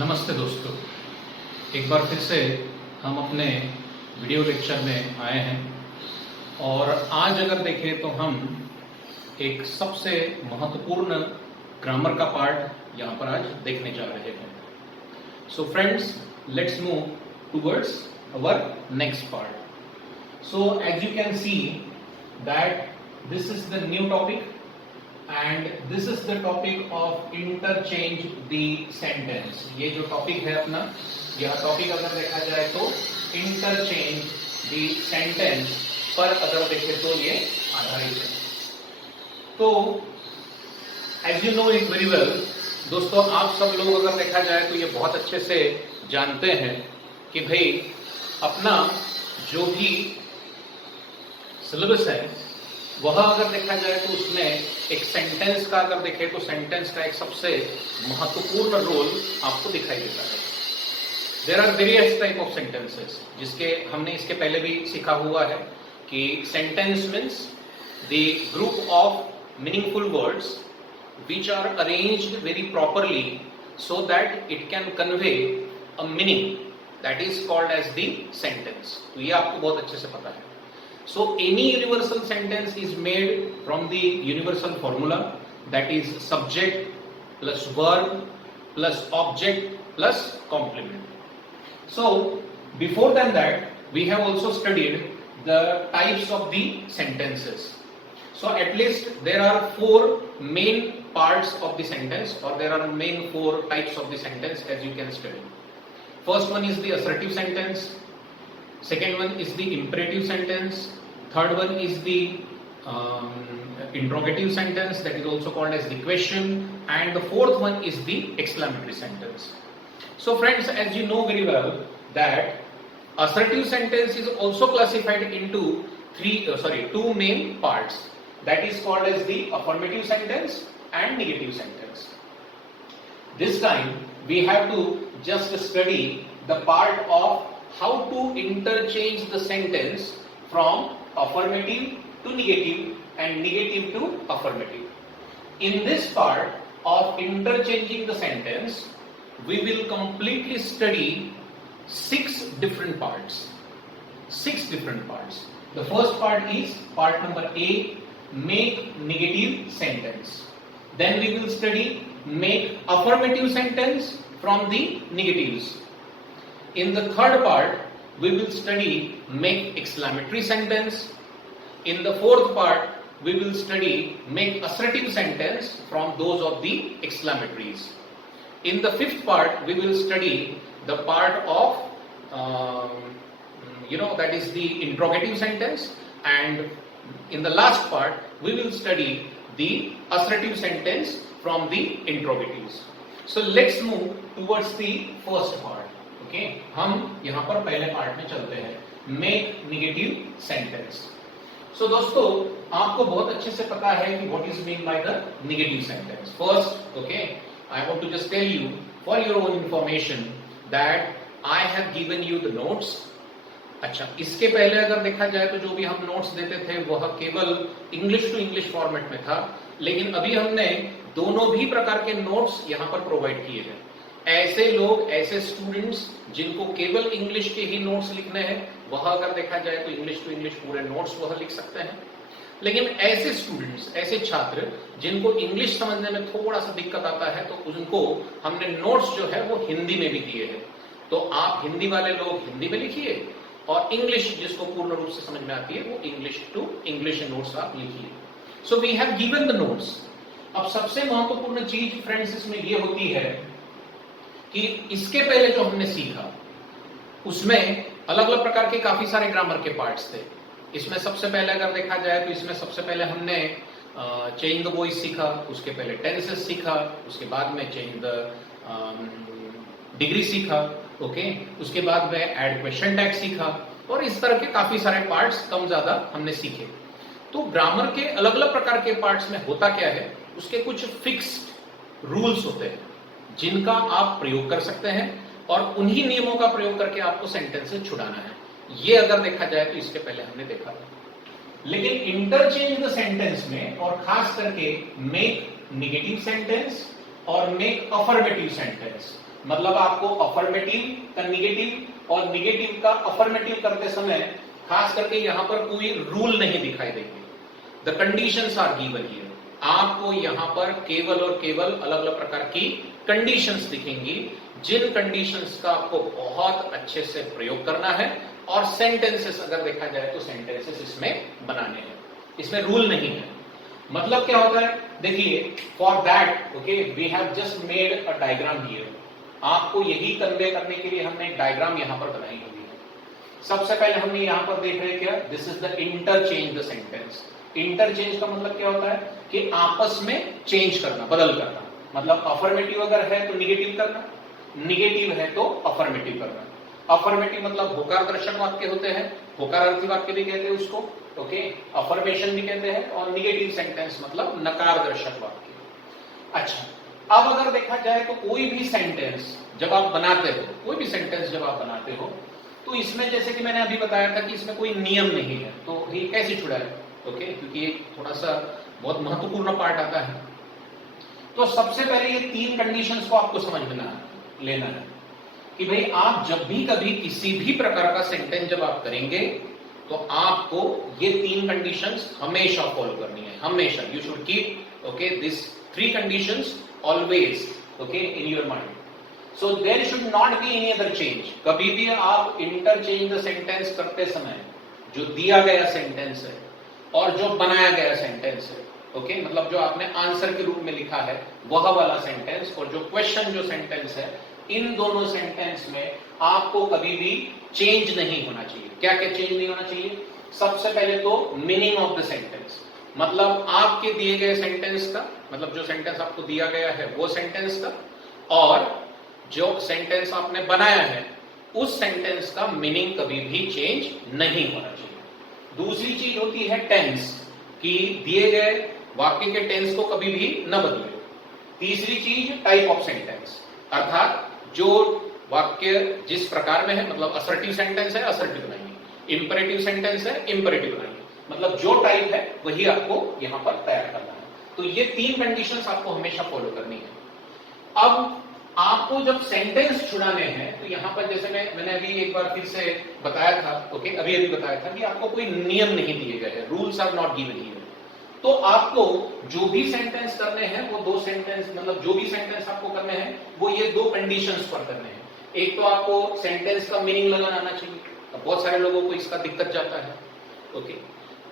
नमस्ते दोस्तों, एक बार फिर से हम अपने वीडियो लेक्चर में आए हैं और आज अगर देखें तो हम एक सबसे महत्वपूर्ण ग्रामर का पार्ट यहाँ पर आज देखने जा रहे हैं। So friends, let's move towards our next part. So as you can see that this is the new topic and this is the topic of interchange the sentence। ये जो टॉपिक है अपना, यह टॉपिक अगर देखा जाए तो interchange the sentence पर अगर देखें तो ये आधारित है। तो as you know it very well, दोस्तों आप सब लोग अगर देखा जाए तो ये बहुत अच्छे से जानते हैं कि भाई अपना जो भी सिलेबस है वह अगर देखा जाए तो उसमें एक सेंटेंस का अगर देखें तो सेंटेंस का एक सबसे महत्वपूर्ण रोल आपको दिखाई देता है। There are various type of sentences, जिसके हमने इसके पहले भी सीखा हुआ है कि sentence means the group of meaningful words which are arranged very properly so that it can convey a meaning that is called as the sentence. तो ये आपको बहुत अच्छे से पता है। So any universal sentence is made from the universal formula, that is subject plus verb plus object plus complement. So before than that we have also studied the types of the sentences. So at least there are four main parts of the sentence, or there are main four types of the sentence as you can study. First one is the assertive sentence. Second one is the imperative sentence. Third one is the interrogative sentence, that is also called as the question, and the fourth one is the exclamatory sentence. So friends, as you know very well that assertive sentence is also classified into two main parts, that is called as the affirmative sentence and negative sentence. This time we have to just study the part of how to interchange the sentence from affirmative to negative and negative to affirmative. In this part of interchanging the sentence, we will completely study six different parts. The first part is part number A, make negative sentence. Then we will study make affirmative sentence from the negatives. In the third part, we will study make exclamatory sentence. In the fourth part, we will study make assertive sentence from those of the exclamatories. In the fifth part, we will study the part of that is the interrogative sentence, and in the last part we will study the assertive sentence from the interrogatives. So let's move towards the first part. Okay, हम यहाँ पर पहले part में चलते हैं, make negative sentence. सो दोस्तों आपको बहुत अच्छे से पता है कि what is mean by the negative sentence. First, okay, I want to just tell you for your own information that I have given you the notes. अच्छा, इसके पहले अगर देखा जाए तो जो भी हम नोट्स देते थे वह केवल इंग्लिश टू इंग्लिश फॉर्मेट में था, लेकिन अभी हमने दोनों भी प्रकार के नोट्स यहाँ पर प्रोवाइड किए हैं। ऐसे लोग, ऐसे स्टूडेंट्स जिनको केवल इंग्लिश के ही नोट्स लिखने हैं, वह अगर देखा जाए तो इंग्लिश टू इंग्लिश पूरे नोट्स वह लिख सकते हैं। लेकिन ऐसे स्टूडेंट्स, ऐसे छात्र जिनको इंग्लिश समझने में थोड़ा सा दिक्कत आता है, तो उनको हमने नोट्स जो है वो हिंदी में भी दिए हैं। तो आप हिंदी वाले लोग हिंदी में लिखिए, और इंग्लिश जिसको पूर्ण रूप से समझ में आती है वो इंग्लिश टू इंग्लिश नोट्स आप लिखिए। So we have given the notes. अब सबसे महत्वपूर्ण चीज फ्रेंड्स इसमें ये होती है कि इसके पहले जो हमने सीखा उसमें अलग अलग प्रकार के काफी सारे ग्रामर के पार्ट्स थे। इसमें सबसे पहले अगर देखा जाए तो इसमें सबसे पहले हमने चेंज द वॉइस सीखा, उसके पहले टेंसेस सीखा, उसके बाद में चेंज द डिग्री सीखा, ओके, उसके बाद में ऐड क्वेश्चन टैग सीखा, और इस तरह के काफी सारे पार्ट्स कम ज्यादा हमने सीखे। तो ग्रामर के अलग अलग प्रकार के पार्ट्स में होता क्या है, उसके कुछ फिक्स्ड रूल्स होते हैं जिनका आप प्रयोग कर सकते हैं, और उन्हीं नियमों का प्रयोग करके आपको सेंटेंस से छुड़ाना है। ये अगर देखा जाए तो इसके पहले हमने देखा था। लेकिन इंटरचेंज द सेंटेंस में, और खास करके मेक नेगेटिव सेंटेंस और मेक अफर्मेटिव सेंटेंस, मतलब आपको अफर्मेटिव का निगेटिव और निगेटिव का अफर्मेटिव करते समय खास करके यहां पर कोई रूल नहीं दिखाई देंगे। The conditions are given here. आपको यहां पर केवल और केवल अलग अलग प्रकार की कंडीशंस दिखेंगी, जिन कंडीशंस का आपको बहुत अच्छे से प्रयोग करना है और सेंटेंसेस अगर देखा जाए तो सेंटेंसेस इसमें बनाने हैं, इसमें रूल नहीं है। मतलब क्या होता है, देखिए for that okay we have just made a diagram here. आपको यही कन्वे करने के लिए हमने एक डायग्राम यहां पर बनाई हुई है। सबसे पहले हमने यहां पर देख रहे क्या, this is the interchange the sentence. Interchange का मतलब क्या होता है कि आपस में चेंज करना, बदल करना। मतलब अफर्मेटिव अगर है तो निगेटिव करना, निगेटिव है तो अफर्मेटिव करना। अफर्मेटिव मतलब होकार दर्शक वाक्य होते हैं, होकारार्थी वाक्य भी कहते हैं उसको, ओके अफर्मेशन भी कहते हैं, और निगेटिव सेंटेंस मतलब नकार दर्शक वाक्य। अच्छा, अब अगर देखा जाए तो कोई भी सेंटेंस जब आप बनाते हो, कोई भी सेंटेंस जब आप बनाते हो तो इसमें जैसे कि मैंने अभी बताया था कि इसमें कोई नियम नहीं है, तो ये कैसे छुड़ा है, ओके क्योंकि एक थोड़ा सा बहुत महत्वपूर्ण पार्ट आता है। तो सबसे पहले ये तीन कंडीशंस को आपको समझ लेना है कि भाई आप जब भी कभी किसी भी प्रकार का सेंटेंस जब आप करेंगे तो आपको ये तीन कंडीशंस हमेशा फॉलो करनी है, हमेशा। You should keep okay this three conditions always okay in your mind. So there should not be any other change. कभी भी आप इंटरचेंज द सेंटेंस करते समय जो दिया गया सेंटेंस है और जो बनाया गया सेंटेंस है, ओके मतलब जो आपने आंसर के रूप में लिखा है वह वाला सेंटेंस और जो क्वेश्चन जो सेंटेंस है, इन दोनों सेंटेंस में आपको कभी भी चेंज नहीं होना चाहिए। क्या क्या चेंज नहीं होना चाहिए? सबसे पहले तो मीनिंग ऑफ द सेंटेंस, मतलब आपके दिए गए सेंटेंस का, मतलब जो सेंटेंस आपको दिया गया है वो सेंटेंस का, और जो सेंटेंस आपने बनाया है उस सेंटेंस का मीनिंग कभी भी चेंज नहीं होना चाहिए। दूसरी चीज होती है टेंस, कि दिए गए वाक्य के टेंस को कभी भी न बदले। तीसरी चीज टाइप ऑफ सेंटेंस, अर्थात जो वाक्य जिस प्रकार में है, मतलब असर्टिव सेंटेंस है असर्टिव बनाइए, इंपरेटिव सेंटेंस है इंपरेटिव बनाइए, मतलब जो टाइप है वही आपको यहां पर तैयार करना है। तो ये तीन कंडीशंस आपको हमेशा फॉलो करनी है। अब आपको जब सेंटेंस छुड़ाने हैं तो यहां पर जैसे मैंने अभी एक बार फिर से बताया था, ओके अभी बताया था कि आपको कोई नियम नहीं दिए गए हैं, rules are not given here. तो आपको जो भी सेंटेंस करने हैं वो दो सेंटेंस, मतलब जो भी सेंटेंस आपको करने हैं वो ये दो कंडीशंस पर करने हैं। एक तो आपको सेंटेंस का मीनिंग लगाना आना चाहिए। अब बहुत सारे लोगों को इसका दिक्कत जाता है, ओके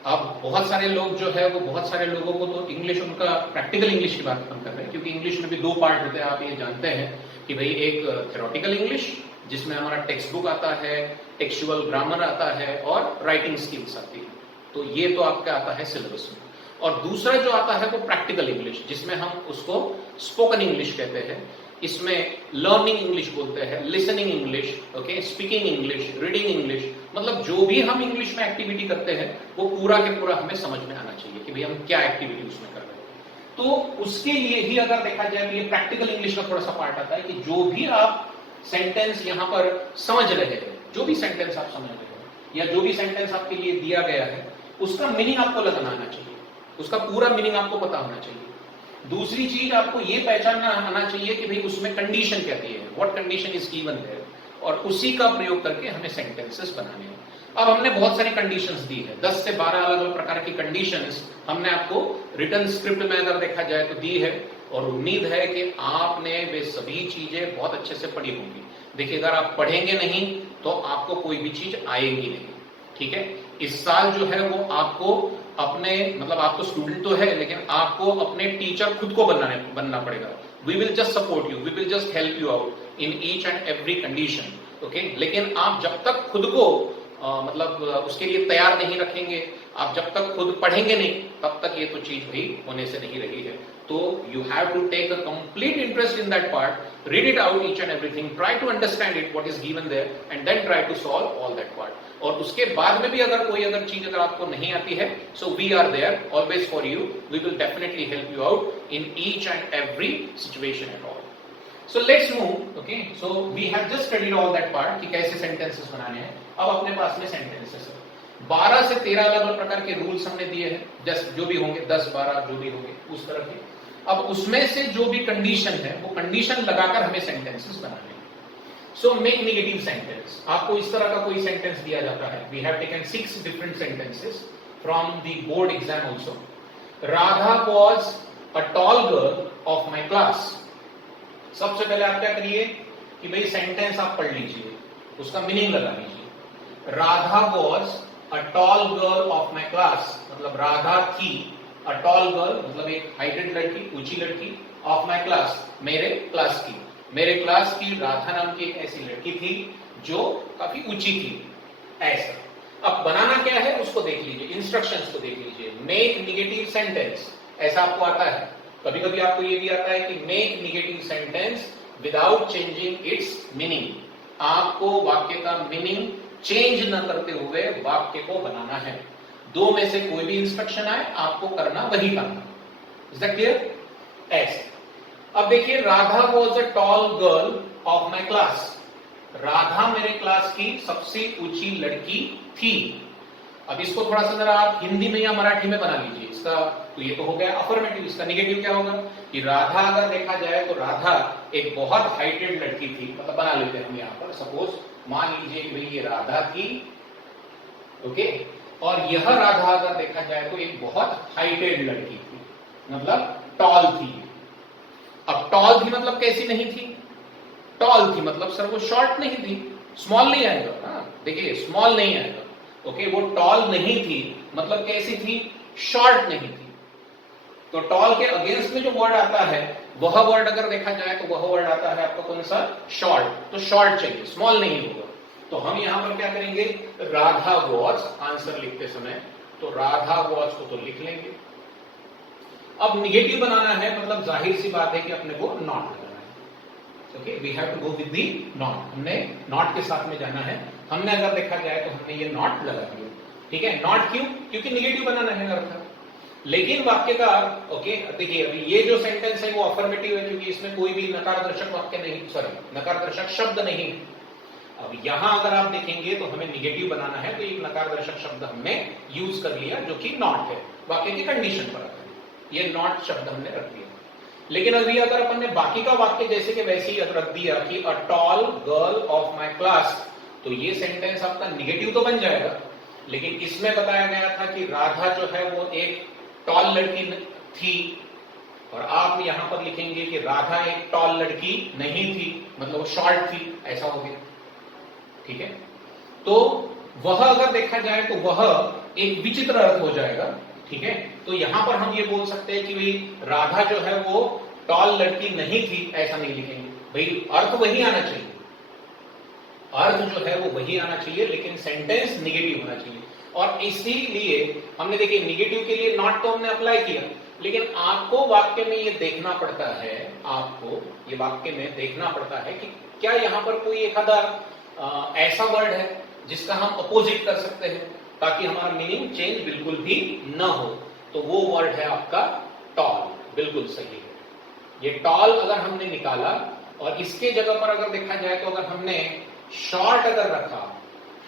अब बहुत सारे लोग जो है वो, बहुत सारे लोगों को तो इंग्लिश, उनका प्रैक्टिकल इंग्लिश की बात हम कर रहे हैं, क्योंकि इंग्लिश में भी दो पार्ट होते हैं। आप ये जानते हैं कि भाई एक थ्योरेटिकल इंग्लिश जिसमें हमारा टेक्स्ट बुक आता है, टेक्सचुअल ग्रामर आता है और राइटिंग स्किल्स आती है, तो ये तो आपका आता है सिलेबस में। और दूसरा जो आता है वो प्रैक्टिकल इंग्लिश, जिसमें हम उसको स्पोकन इंग्लिश कहते हैं। इसमें लर्निंग इंग्लिश बोलते हैं, listening English, okay speaking English, reading English, मतलब जो भी हम इंग्लिश में एक्टिविटी करते हैं वो पूरा के पूरा हमें समझ में आना चाहिए कि भाई हम क्या एक्टिविटी उसमें कर रहे हैं। तो उसके लिए ही अगर देखा जाए तो ये प्रैक्टिकल इंग्लिश का थोड़ा सा पार्ट आता है कि जो भी आप सेंटेंस यहां पर समझ रहे हैं, जो भी सेंटेंस आप समझ रहे हैं या जो भी सेंटेंस आपके लिए दिया गया है उसका मीनिंग आपको लगाना आना चाहिए, उसका पूरा मीनिंग आपको पता होना चाहिए। दूसरी चीज आपको ये पहचानना आना चाहिए कि भाई उसमें कंडीशन क्या दी है, what condition is given there, और उसी का प्रयोग करके हमें सेंटेंसेस बनाने हैं। अब हमने बहुत सारी कंडीशंस दी है, 10 से 12 अलग अलग प्रकार की कंडीशंस हमने आपको रिटन स्क्रिप्ट में अगर देखा जाए तो दी है, और उम्मीद है कि आपने वे सभी चीजें बहुत अच्छे से पढ़ी होंगी। देखिए अगर आप पढ़ेंगे नहीं तो आपको कोई भी चीज आएगी नहीं, ठीक है। इस साल जो है वो आपको अपने, मतलब आप तो स्टूडेंट तो है लेकिन आपको अपने टीचर खुद को बनना पड़ेगा। We will just support you, we will just help you out in each and every condition, okay. लेकिन आप जब तक खुद को मतलब उसके लिए तैयार नहीं रखेंगे, आप जब तक खुद पढ़ेंगे नहीं, तब तक ये तो चीज भी होने से नहीं रही है। तो you have to take a complete interest in that part, read it out each and everything, try to understand it what is given there and then try to solve all that part। और उसके बाद में भी अगर कोई चीज अगर आपको नहीं आती है, so we are there always for you, we will definitely help you out in each and every situation at all। So let's move, okay, so we have just studied all that part कि कैसे sentences बनाने हैं। अब अपने पास में sentences है, 12 से 13 अलग अलग प्रकार के रूल्स हमने दिए हैं, जस्ट जो भी होंगे 10-12 जो भी होंगे उस तरह के। अब उसमें से जो भी कंडीशन है वो कंडीशन लगाकर हमें सेंटेंसेस बनाने हैं। So make negative sentence. आपको इस तरह का कोई सेंटेंस दिया जाता है, we have taken 6 different sentences from the board exam also. Radha was a tall girl of my class. सबसे पहले आप क्या करिए कि भाई सेंटेंस आप पढ़ लीजिए, उसका मीनिंग लगा लीजिए। Radha was a tall girl of my class, मतलब राधा थी, अ टॉल गर्ल मतलब एक हाइटेड लड़की, ऊंची लड़की, ऑफ माई क्लास मेरे क्लास की, मेरे क्लास की राधा नाम की एक ऐसी लड़की थी जो काफी ऊंची थी, ऐसा। अब बनाना क्या है उसको देख लीजिए, इंस्ट्रक्शंस को देख लीजिए। मेक नेगेटिव सेंटेंस, ऐसा आपको आता है। कभी कभी आपको ये भी आता है कि make negative sentence without changing it's meaning. आपको वाक्य का मीनिंग चेंज न करते हुए वाक्य को बनाना है। दो में से कोई भी इंस्ट्रक्शन आए आपको करना वही करना। Is that clear? ऐसे। अब देखिए, Radha was a tall girl of my class. Radha मेरे क्लास की सबसे ऊंची लड़की थी। अब इसको थोड़ा सा जरा आप हिंदी में या मराठी में बना लीजिए। इसका तो ये तो हो गया अफर्मेटिव, इसका निगेटिव क्या होगा कि राधा अगर देखा जाए तो राधा एक बहुत हाइटेड लड़की थी। मतलब बना लेते हैं हम यहाँ पर, सपोज मान लीजिए कि भाई ये राधा थी, ओके, और यह राधा अगर देखा जाए तो एक बहुत हाइटेड लड़की थी, मतलब टॉल थी। अब टॉल थी मतलब कैसी नहीं थी? टॉल थी मतलब सर वो शॉर्ट नहीं थी, स्मॉल नहीं आएगा ना, देखिए स्मॉल नहीं आएगा, ओके। वो टॉल नहीं थी मतलब कैसी थी? शॉर्ट नहीं थी। तो टॉल के अगेंस्ट में जो वर्ड आता है वह वर्ड अगर देखा जाए तो वह वर्ड आता है आपका कौन सा? शॉर्ट। तो शॉर्ट चाहिए, स्मॉल नहीं होगा। तो हम यहां पर क्या करेंगे? राधा वॉज, आंसर लिखते समय तो राधा वॉज को तो लिख लेंगे। अब निगेटिव बनाना है मतलब जाहिर सी बात है कि अपने को नॉट लगाना है, okay. We have to go with the not, हमने नॉट के साथ में जाना है। हमने अगर देखा जाए तो हमने ये नॉट लगा दिया, ठीक है। नॉट क्यों? क्योंकि निगेटिव बनाना है अर्थ। लेकिन वाक्य का, ओके, देखिए अभी ये जो सेंटेंस है वो अफर्मेटिव है क्योंकि इसमें कोई भी नकारदर्शक वाक्य नहीं, सॉरी नकारदर्शक शब्द नहीं है। अब यहां अगर आप देखेंगे तो हमें निगेटिव बनाना है तो एक नकारदर्शक शब्द हमने यूज कर लिया जो कि नॉट है, वाक्य की कंडीशन पर आता है। ये नॉट शब्द हमने रख दिया। लेकिन अभी अगर अपन ने बाकी का वाक्य जैसे कि वैसे ही रख दिया कि अ tall girl of my class, तो ये सेंटेंस आपका निगेटिव तो बन जाएगा। लेकिन इसमें बताया गया था कि राधा जो है वो एक टॉल लड़की थी, और आप यहां पर लिखेंगे कि राधा एक टॉल लड़की नहीं थी, मतलब वो शॉर्ट थी, ऐसा हो गया, ठीक है। तो वह अगर देखा जाए तो वह एक विचित्र अर्थ हो जाएगा, ठीक है। तो यहां पर हम ये बोल सकते हैं कि भाई राधा जो है वो टॉल लड़की नहीं थी, ऐसा नहीं लिखेंगे। भाई अर्थ वही आना चाहिए, अर्थ जो है वो वही आना चाहिए, लेकिन सेंटेंस निगेटिव होना चाहिए। और इसीलिए हमने देखिए निगेटिव के लिए नॉट तो हमने अप्लाई किया, लेकिन आपको वाक्य में ये देखना पड़ता है, आपको ये वाक्य में देखना पड़ता है कि क्या यहां पर कोई एक आधा ऐसा वर्ड है जिसका हम अपोजिट कर सकते हैं ताकि हमारा मीनिंग चेंज बिल्कुल भी न हो। तो वो वर्ड है आपका टॉल, बिल्कुल सही है। ये टॉल अगर हमने निकाला और इसके जगह पर अगर देखा जाए तो अगर हमने शॉर्ट अगर रखा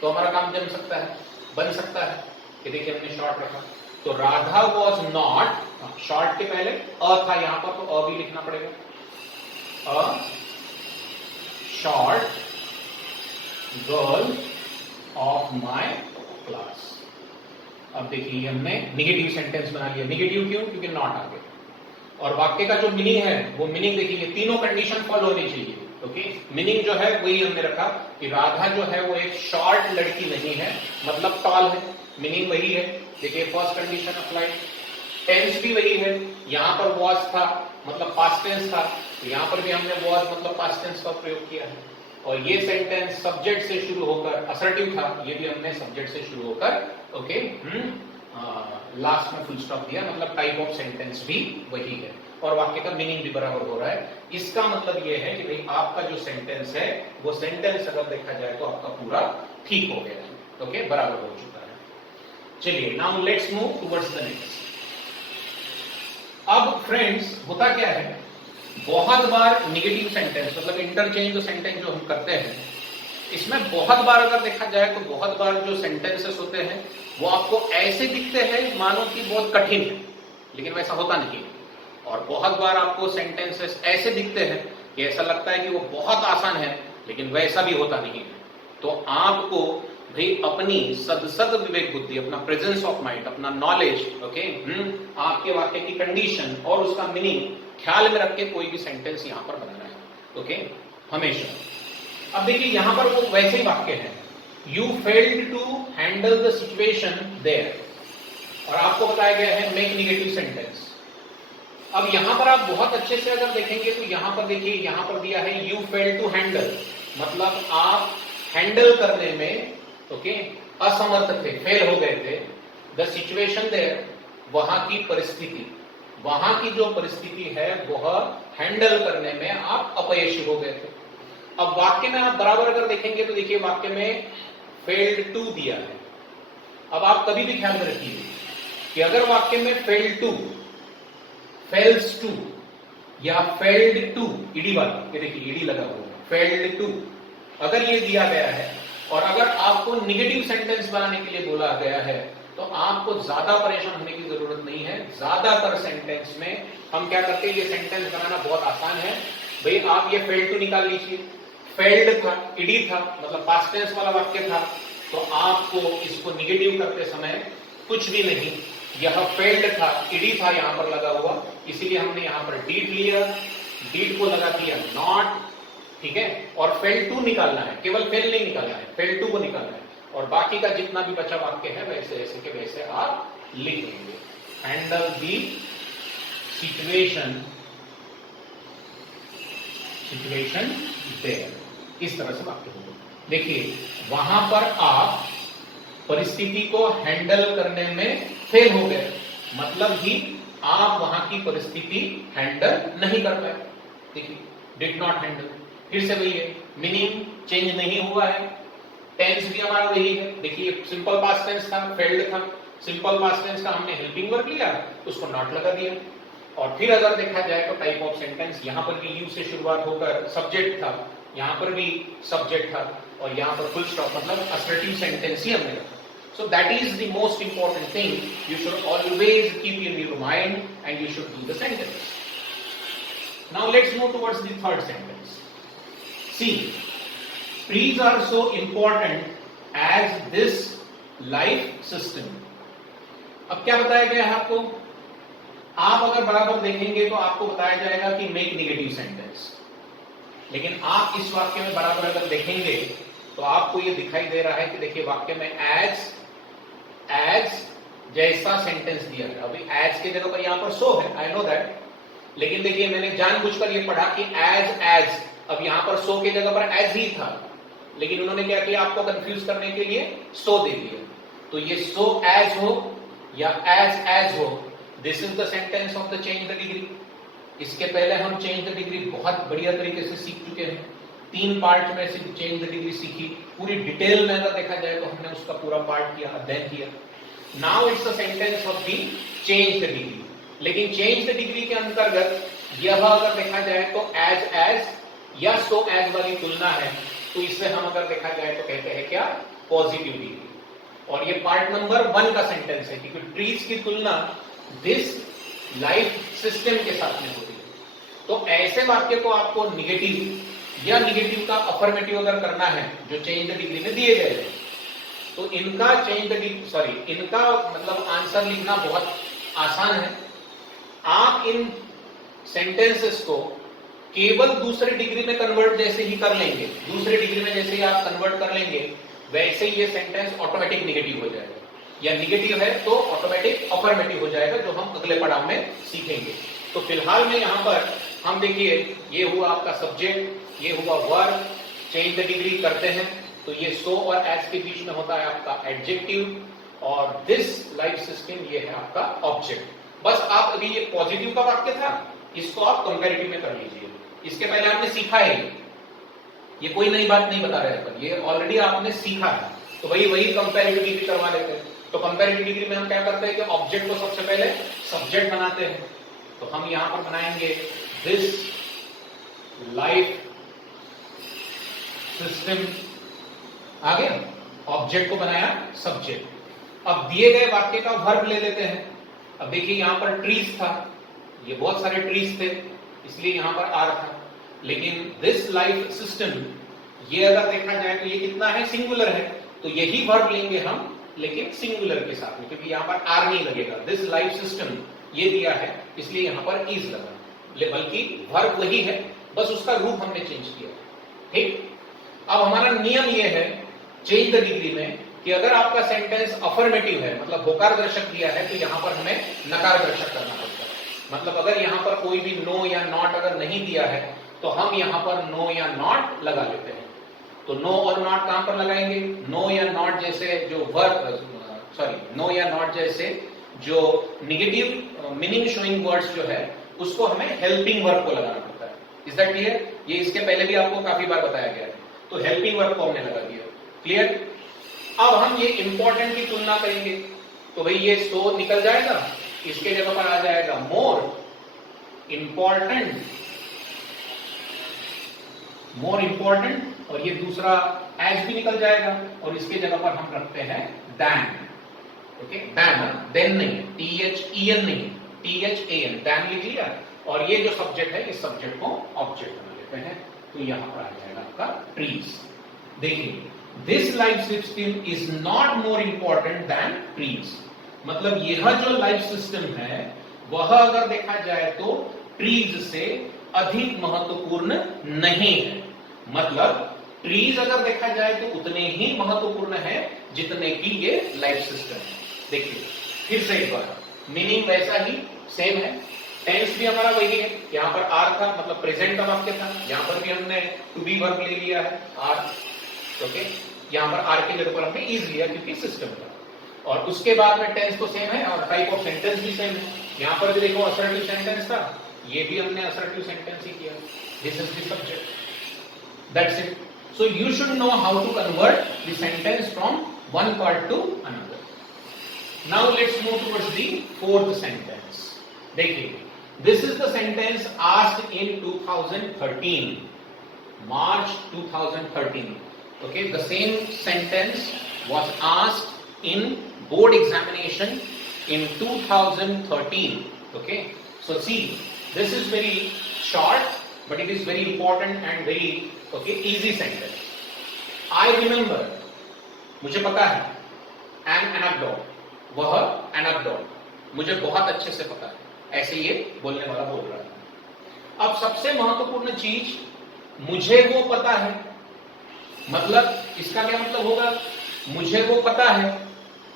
तो हमारा काम जम सकता है, बन सकता है। कि देखिए हमने शॉर्ट रखा तो राधा वॉज नॉट, शॉर्ट के पहले अ था यहां पर तो अ भी लिखना पड़ेगा, a short girl of my class. अब देखिए हमने निगेटिव सेंटेंस बना लिया। निगेटिव क्यों? क्योंकि नॉट आ गया। और वाक्य का जो मीनिंग है वो मीनिंग देखिए तीनों कंडीशन फॉलो होनी चाहिए, ओके। मीनिंग जो है वही हमने रखा कि राधा जो है वो एक शॉर्ट लड़की नहीं है, मतलब टॉल है, मीनिंग वही है। देखिए फर्स्ट कंडीशन अप्लाई, टेंस भी वही है, यहां पर वॉज था मतलब पास्ट टेंस था, तो यहां पर भी हमने वॉज मतलब पास्ट टेंस का प्रयोग किया है। और ये सेंटेंस सब्जेक्ट से शुरू होकर असर्टिव था, ये भी हमने सब्जेक्ट से शुरू होकर, ओके, लास्ट में फुल स्टॉप दिया, मतलब टाइप ऑफ सेंटेंस भी वही है और वाक्य का मीनिंग भी बराबर हो रहा है। इसका मतलब ये है कि भाई आपका जो सेंटेंस है वो सेंटेंस अगर देखा जाए तो आपका पूरा ठीक हो गया है, ओके, बराबर हो चुका है। चलिए now let's move towards the next. अब फ्रेंड्स होता क्या है, बहुत बार निगेटिव सेंटेंस मतलब इंटरचेंज सेंटेंस जो हम करते हैं, इसमें बहुत बार अगर देखा जाए तो बहुत बार जो सेंटेंसेस होते हैं वो आपको ऐसे दिखते हैं मानो कि बहुत कठिन है, लेकिन वैसा होता नहीं है। और बहुत बार आपको सेंटेंसेस ऐसे दिखते हैं कि ऐसा लगता है कि वो बहुत आसान है, लेकिन वैसा भी होता नहीं है। तो आपको भाई अपनी सद विवेक बुद्धि, अपना प्रेजेंस ऑफ माइंड, अपना नॉलेज, ओके, आपके वाक्य की कंडीशन और उसका मीनिंग ख्याल में रख के कोई भी सेंटेंस यहां पर बनाना है, ओके, हमेशा। अब देखिए यहां पर वो वैसे ही वाक्य है, you failed to handle the situation there, और आपको बताया गया है मेक निगेटिव सेंटेंस। अब यहां पर आप बहुत अच्छे से अगर देखेंगे तो यहां पर देखिए, यहां पर दिया है यू फेल्ड टू हैंडल, मतलब आप हैंडल करने में, ओके, असमर्थ थे, फेल हो गए थे। द सिचुएशन देयर, वहां की परिस्थिति, वहां की जो परिस्थिति है वह हैंडल करने में आप अपयशी हो गए थे। अब वाक्य में आप बराबर अगर देखेंगे तो देखिए वाक्य में फेल्ड टू दिया है। अब आप कभी भी ख्याल में रखिए कि अगर वाक्य में फेल्ड टू, फेल्स टू या फेल्ड टू, ईडी वाला, ये देखिए ईडी लगा हुआ, फेल्ड टू, अगर ये दिया गया है और अगर आपको निगेटिव सेंटेंस बनाने के लिए बोला गया है तो आपको ज्यादा परेशान होने की जरूरत नहीं है। ज्यादातर सेंटेंस में हम क्या करते हैं, ये सेंटेंस बनाना बहुत आसान है भाई, आप ये फेल्ड टू निकाल लीजिए, फेल्ड था, ईडी था, मतलब पास्ट टेंस वाला वाक्य था, तो आपको इसको निगेटिव करते समय कुछ भी नहीं, यह फेल्ड था, ईडी था यहां पर लगा हुआ, इसीलिए हमने यहां पर डीड लिया, डीड को लगा दिया नॉट, ठीक है, और फेल टू निकालना है, केवल फेल नहीं निकालना है, फेल टू को निकालना है, और बाकी का जितना भी बचा वाक्य है वैसे ऐसे के वैसे आप लिख लेंगे। Handle the situation, situation there, इस तरह से वाक्य होगा। देखिए वहां पर आप परिस्थिति को हैंडल करने में फेल हो गए, मतलब ही आप वहां की परिस्थिति हैंडल नहीं कर पाए। देखिए डिड नॉट हैंडल, फिर से वही है, मीनिंग चेंज नहीं हुआ है, टेंस भी हमारा वही है। देखिए सिंपल पास्ट टेंस था, फेल्ड था, सिंपल पास्ट टेंस का हमने हेल्पिंग वर्ब लिया, उसको नॉट लगा दिया। और फिर अगर देखा जाए तो टाइप ऑफ सेंटेंस, यहां पर भी यू से शुरुआत होकर सब्जेक्ट था, यहां पर भी सब्जेक्ट था, और यहां पर फुल स्टॉप, मतलब असर्टिव सेंटेंस ही हमने रखा। So that is the most important thing. You should always keep in your mind and you should do the sentence. Now let's move towards the third sentence. See, trees are so important as this life system. अब क्या बताया गया है आपको? आप अगर बराबर देखेंगे तो आपको बताया जाएगा कि मेक निगेटिव सेंटेंस, लेकिन आप इस वाक्य में बराबर अगर देखेंगे तो आपको ये दिखाई दे रहा है कि देखिए वाक्य में एज जैसा सेंटेंस दिया है। अभी एज के जगह पर यहां पर सो है, आई नो दैट, लेकिन देखिए मैंने जानबूझकर ये पढ़ा कि एज, अब यहां पर सो के जगह पर एज ही था, लेकिन उन्होंने क्या किया, आपको कंफ्यूज करने के लिए सो दे दिया। तो ये सो एज हो या एज हो, this is the sentence of the change the degree. इसके पहले हम चेंज द डिग्री बहुत बढ़िया तरीके से सीख चुके हैं, 3 पार्ट में सिर्फ चेंज द डिग्री सीखी, पूरी डिटेल में अगर देखा जाए तो हमने उसका पूरा पार्ट किया, अध्ययन किया। Now it's the sentence of the change the degree, लेकिन चेंज द डिग्री के अंतर्गत यह अगर देखा जाए तो एज या सो एज वाली तुलना है, तो इससे हम अगर देखा जाए तो कहते हैं क्या, पॉजिटिव डिग्री। और ये पार्ट नंबर 1 का सेंटेंस है, क्योंकि ट्रीज की तुलना दिस लाइफ सिस्टम के साथ में होती है। तो ऐसे वाक्य को आपको निगेटिव या निगेटिव का अफर्मेटिव अगर करना है जो चेंज द डिग्री में दिए गए हैं, तो इनका इनका मतलब आंसर लिखना बहुत आसान है। आप इन सेंटेंसेस को केवल दूसरे डिग्री में कन्वर्ट जैसे ही कर लेंगे, दूसरे डिग्री में जैसे ही आप कन्वर्ट कर लेंगे, वैसे ही ये सेंटेंस ऑटोमेटिक निगेटिव हो जाएगा, या निगेटिव है तो ऑटोमेटिक अफर्मेटिव हो जाएगा, जो हम अगले पड़ाव में सीखेंगे। तो फिलहाल में यहां पर हम देखिए, ये हुआ आपका सब्जेक्ट, ये हुआ वर्ब, चेंज द डिग्री करते हैं तो ये सो और एज के बीच में होता है आपका एडजेक्टिव, और दिस लाइफ सिस्टम ये है आपका ऑब्जेक्ट। बस आप अभी ये पॉजिटिव का वाक्य था, इसको आप कंपैरेटिव में कर लीजिए। इसके पहले आपने सीखा है, ये कोई नई बात नहीं बता रहे हैं, ये ऑलरेडी आपने सीखा है, तो वही कंपैरेटिव डिग्री करवा लेते हैं। तो कंपैरेटिव डिग्री में हम क्या करते हैं कि ऑब्जेक्ट को सबसे पहले सब्जेक्ट बनाते हैं, तो हम यहां पर बनाएंगे दिस लाइफ सिस्टम, आ गया, ऑब्जेक्ट को बनाया सब्जेक्ट। अब दिए गए वाक्य का वर्ब ले लेते हैं। अब देखिए यहां पर ट्रीज था, ये बहुत सारे ट्रीज थे इसलिए यहां पर आर था, लेकिन दिस लाइफ सिस्टम, ये अगर देखा जाए तो ये कितना है, सिंगुलर है, तो यही वर्ब लेंगे हम, लेकिन सिंगुलर के साथ में, क्योंकि यहां पर आर नहीं लगेगा। दिस लाइफ सिस्टम ये दिया है इसलिए यहां पर इज लगा, बल्कि वर्ब वही है, बस उसका रूप हमने चेंज किया। ठीक, अब हमारा नियम ये है चेंज द डिग्री में कि अगर आपका सेंटेंस अफर्मेटिव है, मतलब होकार दर्शक दिया है, तो यहां पर हमें नकार दर्शक करना पड़ता है। मतलब अगर यहां पर कोई भी नो या नॉट अगर नहीं दिया है तो हम यहां पर नो या नॉट लगा लेते हैं। तो नो और नॉट कहां पर लगाएंगे, नो या नॉट जैसे जो वर्ब, नो या नॉट जैसे जो निगेटिव मीनिंग शोइंग वर्ड्स जो है उसको हमें हेल्पिंग वर्ब को लगाना पड़ता है। Is that clear? ये इसके पहले भी आपको काफी बार बताया गया है, तो हेल्पिंग वर्ब को हमने लगा दिया। क्लियर? अब हम ये इंपॉर्टेंट की तुलना करेंगे, तो भाई ये सो निकल जाएगा, इसके जगह पर आ जाएगा मोर इंपॉर्टेंट, मोर इंपॉर्टेंट, और ये दूसरा एज भी निकल जाएगा, और इसके जगह पर हम रखते हैं दैन। ओके, दैन, देन नहीं, THEN नहीं, THAN, दैन लिख लिया, और ये जो सब्जेक्ट है इस सब्जेक्ट को ऑब्जेक्ट बना लेते हैं, तो यहां पर आ जाएगा आपका ट्रीज। देखिए, this life system is not more important than trees, मतलब यह जो लाइफ सिस्टम है वह अगर देखा जाए तो ट्रीज से अधिक महत्वपूर्ण नहीं है। मतलब ट्रीज अगर देखा जाए तो उतने ही महत्वपूर्ण है जितने की ये लाइफ सिस्टम है। देखिए फिर से एक बार, मीनिंग वैसा ही सेम है, टेंस भी हमारा वही है, यहां पर आर था मतलब प्रेजेंट का वाक्य था, यहां पर भी हमने टू बी वर्ब ले लिया है आर। ओके, यहां पर आर की जगह पर हमने इज लिया क्योंकि सिस्टम था, और उसके बाद में टेंस तो सेम है और टाइप ऑफ सेंटेंस भी सेम है। यहां पर भी देखो असर्टिव सेंटेंस था, ये भी हमने असर्टिव सेंटेंस ही किया, this is the subject, that's it. So you should know how to convert the sentence from one part to another. Now let's move towards the fourth sentence. देखिए, this is the sentence asked in 2013, March 2013. Okay, the same sentence was asked in board examination in 2013. Okay, so see, this is very short but it is very important and very easy sentence. I remember, मुझे पता है, an anecdote, वह anecdote मुझे बहुत अच्छे से पता है, ऐसे ये बोलने वाला बोल रहा है। अब सबसे महत्वपूर्ण चीज, मुझे वो पता है, मतलब इसका क्या मतलब होगा, मुझे वो पता है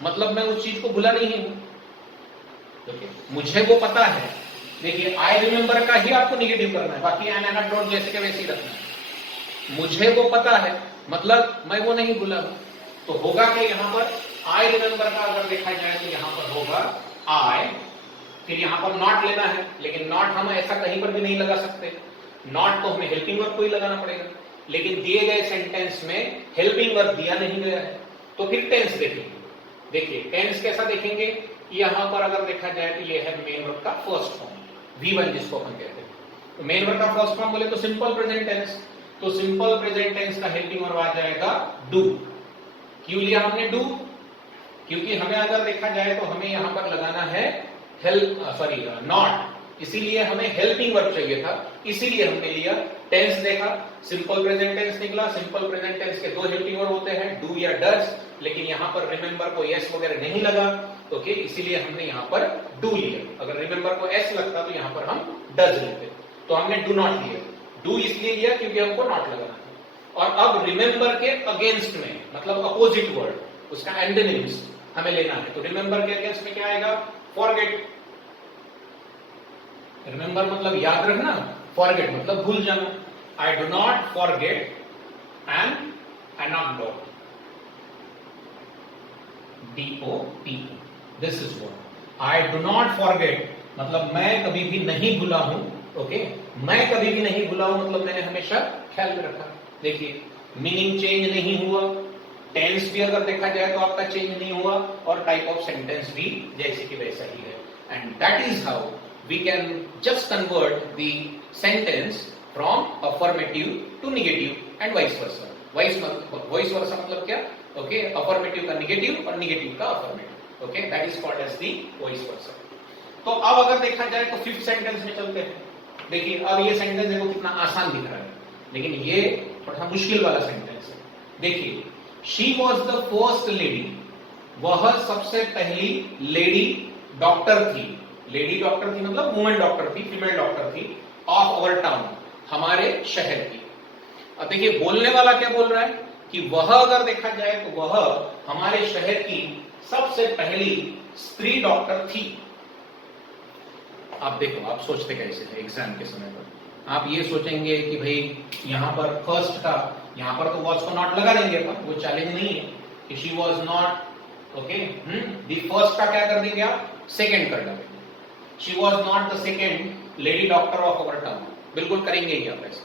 मतलब मैं उस चीज को भूला नहीं हूं। okay? मुझे वो पता है, देखिए आई रिमेंबर का ही आपको निगेटिव करना है, बाकी एन एनेक्डोट जैसे के वैसे ही रखना है। मुझे वो पता है मतलब मैं वो नहीं भूला हूं, तो होगा क्या यहां पर, आई रिमेंबर का अगर देखा जाए तो यहां पर होगा आई, फिर यहां पर नॉट लेना है, लेकिन नॉट हम ऐसा कहीं पर भी नहीं लगा सकते, नॉट तो हमें हेल्पिंग वर्ब को ही लगाना पड़ेगा, लेकिन दिए गए सेंटेंस में हेल्पिंग वर्ब दिया नहीं गया है, तो फिर टेंस देखेंगे। देखिए टेंस कैसा देखेंगे, यहां पर अगर देखा जाए तो ये है मेन वर्ब का फर्स्ट फॉर्म, V1 जिसको हम कहते हैं। तो मेन वर्ब का फर्स्ट फॉर्म बोले तो सिंपल प्रेजेंट टेंस, तो सिंपल प्रेजेंट टेंस का हेल्पिंग वर्ब आ जाएगा डू। क्यों लिया हमने डू, क्योंकि हमें अगर देखा जाए तो हमें यहां पर लगाना है नॉट, इसीलिए हमें हेल्पिंग वर्ब चाहिए था, इसीलिए हमने लिया। टेंस देखा, सिंपल प्रेजेंट टेंस निकला, सिंपल प्रेजेंट टेंस के दो हेल्पिंग वर्ब होते हैं, डू या डज, लेकिन यहां पर रिमेंबर को एस वगैरह नहीं लगा, ओके, इसीलिए हमने यहां पर डू लिया। अगर रिमेंबर को एस लगता तो यहां पर हम डज लेते, तो हमने डू नॉट लिया। डू इसलिए लिया क्योंकि हमको नॉट लगाना था। और अब रिमेंबर के अगेंस्ट में, मतलब अपोजिट वर्ड, उसका एंटोनिम्स हमें लेना है, तो रिमेंबर के अगेंस्ट में क्या आएगा, फॉरगेट। रिमेंबर मतलब याद रखना, फॉरगेट मतलब भूल जाना। I do not forget N anecdote, DOT, this is what I do not forget, मतलब मैं कभी भी नहीं भूला हूं। ओके, मैं कभी भी नहीं भूला हूं मतलब मैंने हमेशा ख्याल में रखा। देखिए मीनिंग चेंज नहीं हुआ, टेंस भी अगर देखा जाए तो आपका चेंज नहीं हुआ, और टाइप ऑफ सेंटेंस भी जैसे कि वैसा ही है। And that is how we can just convert the sentence from affirmative to negative and vice versa. Vice versa मतलब क्या, okay, affirmative का negative और negative का affirmative, okay, that is called as the vice versa. तो अब अगर देखा जाए तो फिफ्थ सेंटेंस में चलते हैं। देखिए अब ये सेंटेंस देखो कितना आसान दिख रहा है, लेकिन ये थोड़ा मुश्किल वाला सेंटेंस है। देखिए, she was the first lady, वह सबसे पहली लेडी डॉक्टर थी। लेडी डॉक्टर थी मतलब वुमेन डॉक्टर थी, फीमेल डॉक्टर थी, ऑफ अवर टाउन, हमारे शहर की। अब देखिए बोलने वाला क्या बोल रहा है कि वह अगर देखा जाए तो वह हमारे शहर की सबसे पहली स्त्री डॉक्टर थी। आप देखो, आप सोचते कैसे थे एग्जाम के समय पर, आप ये सोचेंगे कि भाई यहां पर फर्स्ट का, यहां पर तो वॉज को नॉट लगा देंगे, पर वो चैलेंज नहीं है कि she was not okay, the first का क्या कर देंगे आप, सेकेंड कर देंगे। She was not the second lady doctor of our town, बिल्कुल करेंगे ही आप ऐसे।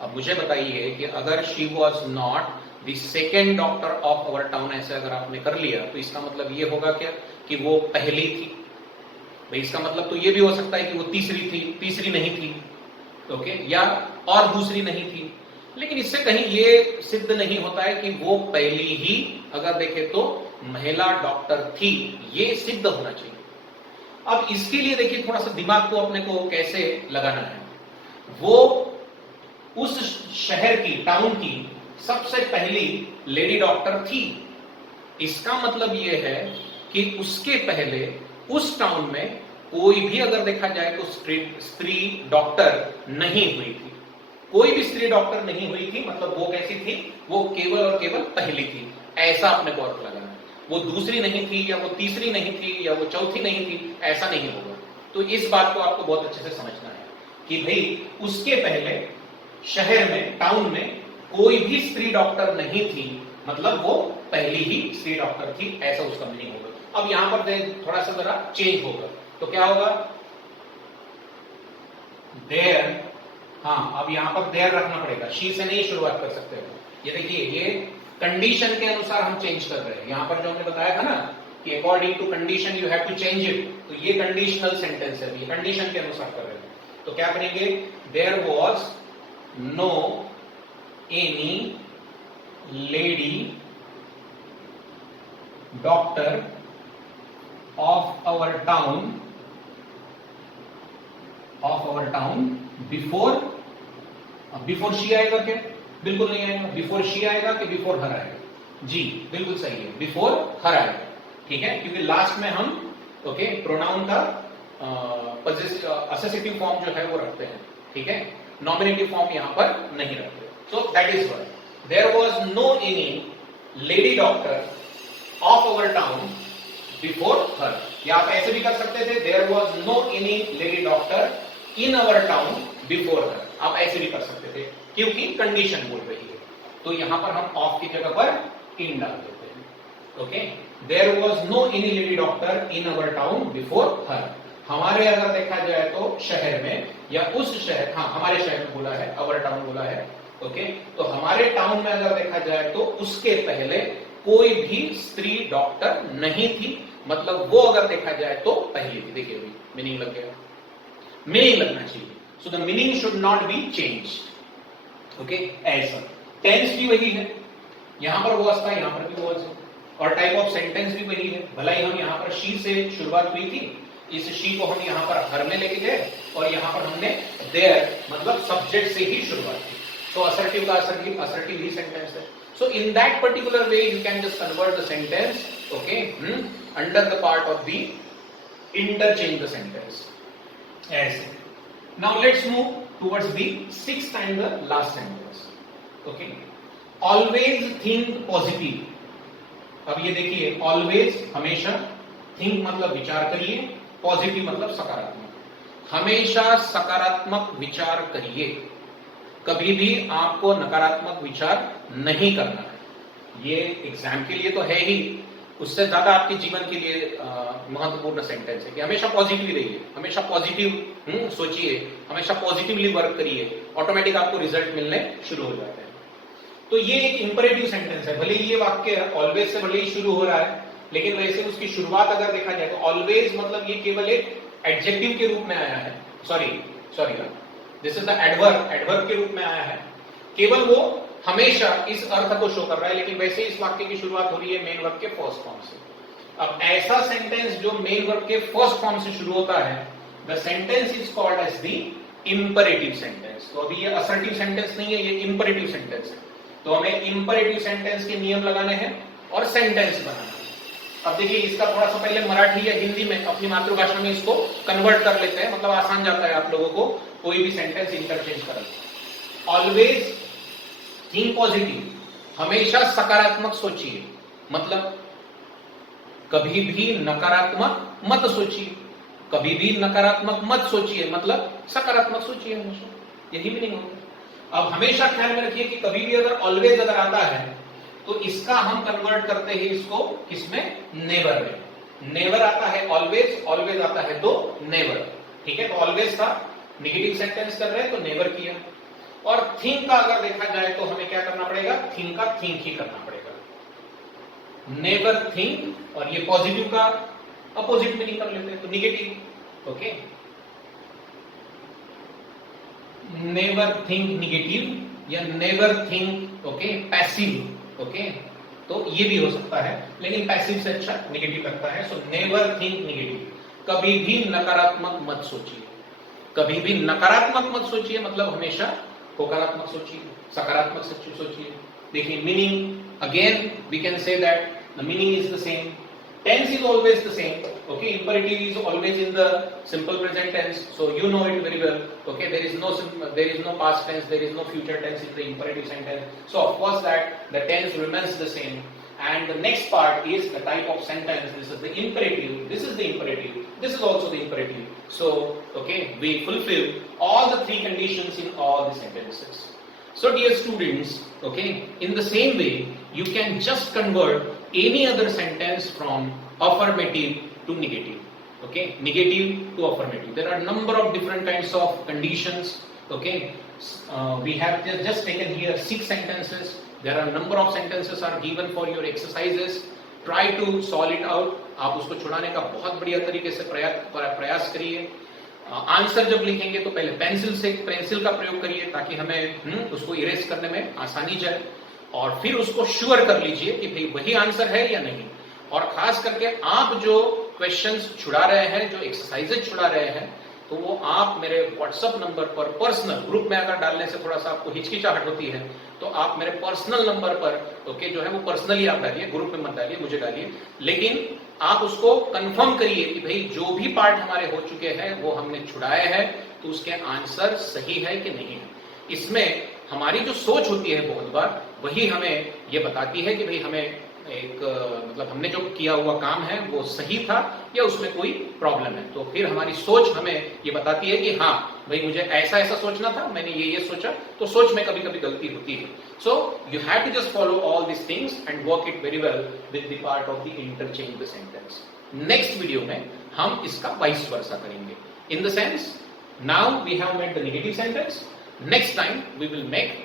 अब मुझे बताइए कि अगर she was not the second doctor of our town, ऐसे अगर आपने कर लिया तो इसका मतलब ये होगा क्या कि वो पहली थी। भाई इसका मतलब तो ये भी हो सकता है कि वो तीसरी थी, तीसरी नहीं थी, ओके, या और दूसरी नहीं थी। लेकिन इससे कहीं ये सिद्ध नहीं होता है कि वो पहली ही अगर देखें तो महिला डॉक्टर थी, ये सिद्ध होना चाहिए। अब इसके लिए देखिए थोड़ा सा दिमाग को अपने को कैसे लगाना है। वो उस शहर की, टाउन की सबसे पहली लेडी डॉक्टर थी, इसका मतलब यह है कि उसके पहले उस टाउन में कोई भी अगर देखा जाए तो स्त्री डॉक्टर नहीं हुई थी। कोई भी स्त्री डॉक्टर नहीं हुई थी, मतलब वो कैसी थी, वो केवल और केवल पहली थी, ऐसा अपने को अर्थ लगाना है। वो दूसरी नहीं थी, या वो तीसरी नहीं थी, या वो चौथी नहीं थी, ऐसा नहीं होगा। तो इस बात को आपको बहुत अच्छे से समझना है कि भाई उसके पहले शहर में, टाउन में कोई भी स्त्री डॉक्टर नहीं थी, मतलब वो पहली ही स्त्री डॉक्टर थी, ऐसा उसका मीनिंग होगा। अब यहां पर थोड़ा सा जरा चेंज होगा, तो क्या होगा, देयर, हाँ अब यहां पर देयर रखना पड़ेगा, शी से नहीं शुरुआत कर सकते हो। ये देखिए, ये कंडीशन के अनुसार हम चेंज कर रहे हैं। यहां पर जो हमने बताया था ना कि according to condition you have to change it, तो ये कंडीशनल सेंटेंस है, ये कंडीशन के अनुसार कर रहे हैं। तो क्या करेंगे, there was no any lady doctor of our town before she आएगा क्या, बिल्कुल नहीं आएगा। बिफोर शी आएगा कि बिफोर हर आएगा, जी बिल्कुल सही है, बिफोर हर आएगा, ठीक है, क्योंकि लास्ट में हम ओके प्रोनाउन का असेसिटिव फॉर्म जो है वो रखते हैं, ठीक है, नॉमिनेटिव फॉर्म यहां पर नहीं रखते। So that is why there was no any lady doctor of our town before her, या आप ऐसे भी कर सकते थे, there was no any lady doctor in our town before her, आप ऐसे भी कर सकते थे, क्योंकि कंडीशन बोल रही है। तो यहां पर हम ऑफ की जगह पर इन डाल देते हैं, okay. There was no any lady doctor in our town before her, हमारे अगर देखा जाए तो शहर में, या उस शहर, हाँ हमारे शहर में बोला है, अवर टाउन बोला है, ओके। तो हमारे टाउन में अगर देखा जाए तो उसके पहले कोई भी स्त्री डॉक्टर नहीं थी, मतलब वो अगर देखा जाए तो पहली थी। देखिए अभी मीनिंग लग गया, मीनिंग लगना चाहिए। So the meaning should not be changed, okay. ऐसा टेंस भी वही है, यहां पर वॉज था, यहां पर भी वॉज है, और टाइप ऑफ सेंटेंस भी वही है। भला ही हम यहां पर शी से शुरुआत हुई थी, इस शी को हम यहां पर हर में लेके गए, और यहां पर हमने देयर मतलब सब्जेक्ट से ही शुरुआत की। तो असर्टिव का असर्टिव ही सेंटेंस है। So in that particular way you can just convert the sentence, okay, under the part of the interchange the sentence. As now let's move towards the sixth and the last sentence, okay. Always think positive. अब ये देखिए, always हमेशा, think मतलब विचार करिए, positive मतलब सकारात्मक, हमेशा सकारात्मक विचार करिए, कभी भी आपको नकारात्मक विचार नहीं करना है। ये एग्जाम के लिए तो है ही, उससे ज्यादा आपके जीवन के लिए महत्वपूर्ण सेंटेंस है कि हमेशा पॉजिटिव रहिए, हमेशा पॉजिटिव सोचिए, हमेशा पॉजिटिवली वर्क करिए, ऑटोमेटिक आपको रिजल्ट मिलने शुरू हो जाते हैं। तो ये एक इंपरेटिव सेंटेंस है। भले ये वाक्य ऑलवेज से भले ही शुरू हो रहा है, लेकिन वैसे उसकी शुरुआत अगर देखा जाए तो ऑलवेज मतलब ये केवल एक एडजेक्टिव के रूप में आया है, sorry this is the adverb के रूप में आया है, केवल वो हमेशा इस अर्थ को शो कर रहा है, लेकिन वैसे इस वाक्य की शुरुआत हो रही है मेन वर्ब के फर्स्ट फॉर्म से। अब ऐसा सेंटेंस जो मेन वर्ब के फर्स्ट फॉर्म से शुरू होता है, the sentence is called as the imperative sentence. तो अभी ये असर्टिव सेंटेंस नहीं है, ये इंपरेटिव सेंटेंस है। तो हमें इंपरेटिव सेंटेंस के नियम लगाने हैं और सेंटेंस बनाना है। अब देखिए इसका थोड़ा सा पहले मराठी या हिंदी में अपनी मातृभाषा में इसको कन्वर्ट कर लेते हैं, मतलब आसान जाता है आप लोगों को कोई भी सेंटेंस इंटरचेंज करना। ऑलवेज थिंक पॉजिटिव, हमेशा सकारात्मक सोचिए, मतलब कभी भी नकारात्मक मत सोचिए, कभी भी नकारात्मक मत सोचिए, मतलब सकारात्मक सोचिए हमेशा, यही मीनिंग होगा। अब हमेशा ख्याल में रखिए कि कभी भी अगर ऑलवेज अगर आता है तो इसका हम कन्वर्ट करते हैं इसको किसमें, नेवर में। नेवर आता है ऑलवेज, ऑलवेज आता है तो नेवर, ठीक है। तो ऑलवेज था, नेगेटिव सेंटेंस कर रहे हैं तो नेवर किया। और थिंक का अगर देखा जाए तो हमें क्या करना पड़ेगा, थिंक का थिंक ही करना पड़ेगा। नेवर थिंक, और ये पॉजिटिव का अपोजिट मीनिंग कर लेते हैं तो negative, okay. Never think negative या never think okay passive, okay. तो ये भी हो सकता है, लेकिन पैसिव से अच्छा निगेटिव लगता है। सो नेवर थिंक निगेटिव, कभी भी नकारात्मक मत सोचिए, कभी भी नकारात्मक मत सोचिए, मतलब हमेशा होकारात्मक सोचिए, सकारात्मक सोचिए। देखिए meaning again we can say that the meaning is the same, tense is always the same, okay. Imperative is always in the simple present tense, so you know it very well, okay. There is no past tense, there is no future tense in the imperative sentence, so of course that the tense remains the same. And the next part is the type of sentence. This is the imperative, this is the imperative, this is also the imperative. So okay, we fulfill all the three conditions in all the sentences. So dear students, okay, in the same way you can just convert any other sentence from affirmative to negative, okay, negative to affirmative. There are number of different kinds of conditions, okay. We have just taken here 6 sentences. There are number of sentences are given for your exercises. Try to solve it out. आप उसको छुड़ाने का बहुत बढ़िया तरीके से प्रयास करिए। आंसर जब लिखेंगे तो पहले पेंसिल का प्रयोग करिए ताकि हमें उसको इरेज करने में आसानी जाए, और फिर उसको श्योर कर लीजिए कि भाई वही आंसर है या नहीं। और खास करके आप जो क्वेश्चंस छुड़ा रहे हैं, जो एक्सरसाइजेज छुड़ा रहे हैं, तो वो आप मेरे व्हाट्सएप नंबर पर पर्सनल, ग्रुप में अगर डालने से थोड़ा सा आपको हिचकिचाहट होती है तो आप मेरे पर्सनल नंबर पर ओके जो है वो पर्सनली आप डालिए, ग्रुप में मत डालिए, मुझे डालिए, लेकिन आप उसको कंफर्म करिए कि भाई जो भी पार्ट हमारे हो चुके हैं वो हमने छुड़ाए हैं तो उसके आंसर सही है कि नहीं है। इसमें हमारी जो सोच होती है बहुत बार वही हमें ये बताती है कि भाई हमें एक मतलब हमने जो किया हुआ काम है वो सही था या उसमें कोई प्रॉब्लम है। तो फिर हमारी सोच हमें ये बताती है कि हाँ भाई मुझे ऐसा सोचना था, मैंने ये सोचा, तो सोच में कभी कभी गलती होती है। So you have to just follow all this things and work it very well with the part of the interchange the sentence. Next video में हम इसका वाइस वर्सा करेंगे, in the sense now we have made the negative sentence, next time we will make